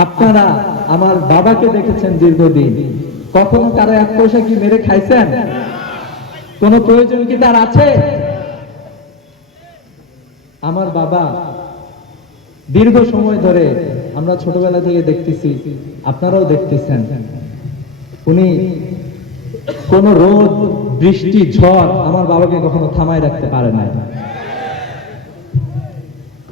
আপনারা আমার বাবাকে দেখেছেন দীর্ঘদিন। কখনো কারও এক পয়সা কি মেরে খাইছেন? কোন প্রয়োজন কি তার আছে? আমার বাবা দীর্ঘ সময় ধরে আমরা ছোটবেলা থেকে দেখতেছি, আপনারাও দেখতেছেন। উনি কোন রোদ, বৃষ্টি, ঝড় আমার বাবাকে কখনো থামায় রাখতে পারে না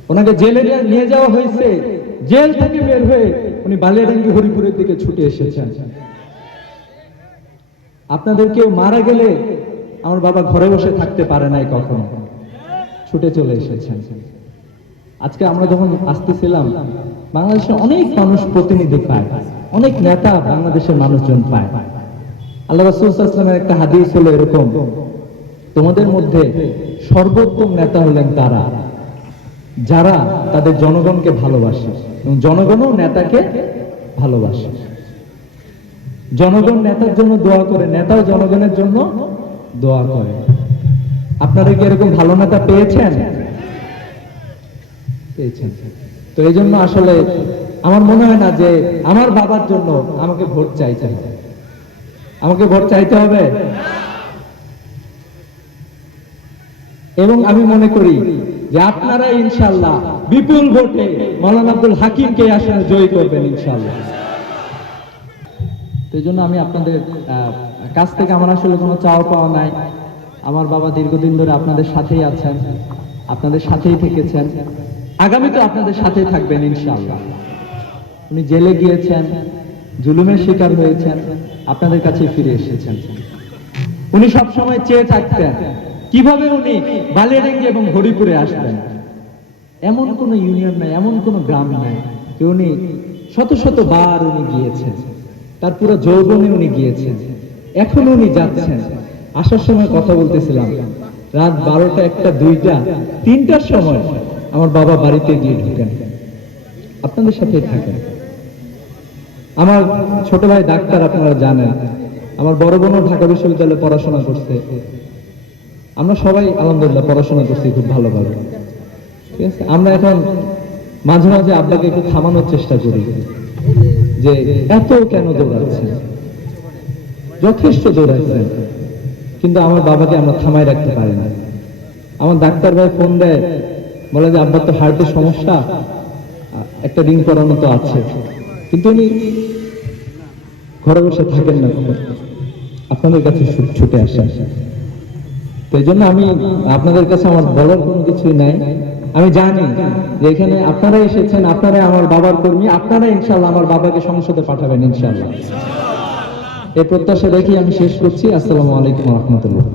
ওনাকে জেলে নিয়ে- নিয়ে যাওয়া হয়েছে। জেল থেকে বের হয়ে উনি বালিয়াডাঙ্গি হরিপুরের দিকে ছুটে এসেছেন। আপনাদের কেউ মারা গেলে আমার বাবা ঘরে বসে থাকতে পারে নাই কখনো। ছুটে চলে এসেছেন। আজকে আমরা যখন আসতেছিলাম, বাংলাদেশে অনেক মানুষ প্রতিনিধি পায়, অনেক নেতা বাংলাদেশের মানুষজন পায়। আল্লাহ রাসূলের একটা হাদিস হলো এরকম, তোমাদের মধ্যে সর্বোত্তম নেতা হলেন তারা যারা তাদের জনগণকে ভালোবাসে এবং জনগণও নেতাকে ভালোবাসে। জনগণ নেতার জন্য দোয়া করে, নেতাও জনগণের জন্য দোয়া করে। আপনারা কি এরকম ভালো নেতা পেয়েছেন? পেয়েছেন। তো এই জন্য আসলে আমার মনে হয় না যে আমার বাবার জন্য আমাকে ভোট চাইতে হবে। আমাকে ভোট চাইতে হবে? এবং আমি মনে করি যে আপনারা ইনশাল্লাহ বিপুল ভোটে মৌলানা আব্দুল হাকিমকে আসনে জয়ী করবেন ইনশাল্লাহ। এই জন্য আমি আপনাদের কাছ থেকে আমার আসলে কোনো চাওয়া পাওয়া নাই। আমার বাবা দীর্ঘদিন ধরে আপনাদের সাথেই আছেন, আপনাদের সাথেই থেকেছেন। আগামীতে আপনাদের সাথেই থাকবেন ইনশাআল্লাহ উনি জেলে গিয়েছেন, জুলুমের শিকার হয়েছেন, আপনাদের কাছে ফিরে এসেছেন। উনি সব সময় চেয়ে থাকতেন কীভাবে উনি বালিয়াডেঙ্গি এবং হরিপুরে আসবেন? এমন কোন ইউনিয়ন নাই, এমন কোন গ্রাম নাই যে উনি শত শত বার উনি গিয়েছেন। তার পুরো যৌবনে উনি গিয়েছেন। এখন উনি যাচ্ছেন। আসার সময় কথা বলতেছিলাম, রাত বারোটা একটা, দুইটা, তিনটার সময় আমার বাবা বাড়িতে গিয়ে ঢুকেন। আপনাদের সাথেই থাকেন। আমার ছোট ভাই ডাক্তার আপনারা জানেন। আমার বড় বোনও ঢাকা বিশ্ববিদ্যালয়ে পড়াশোনা করছে। আমরা সবাই, আলহামদুলিল্লাহ, পড়াশোনা করছি খুব ভালোভাবে। ঠিক আছে? আমরা এখন মাঝে মাঝে আব্বাকে একটু থামানোর চেষ্টা করি যে এত কেন দৌড়াচ্ছেন? যথেষ্ট দৌড়াচ্ছেন। কিন্তু আমার বাবাকে আমরা থামাই রাখতে পারি না। আমার ডাক্তার ভাই ফোন দেয়, বলে যে, আব্বার তো হার্টের সমস্যা, একটা রিং করানো তো আছে। কিন্তু উনি ঘরে বসে থাকেন না আপনাদের কাছে ছুট- আসেন। তো এই জন্য আমি আপনাদের কাছে আমার বলার কোনো কিছুই নাই। আমি জানি যে এখানে আপনারা এসেছেন আপনারা আমার বাবার কর্মী আপনারা ইনশাল্লাহ আমার বাবাকে সংসদে পাঠাবেন ইনশাল্লাহ এই প্রত্যাশা রেখে আমি শেষ করছি। আসসালামু আলাইকুম রহমতুল্লাহ।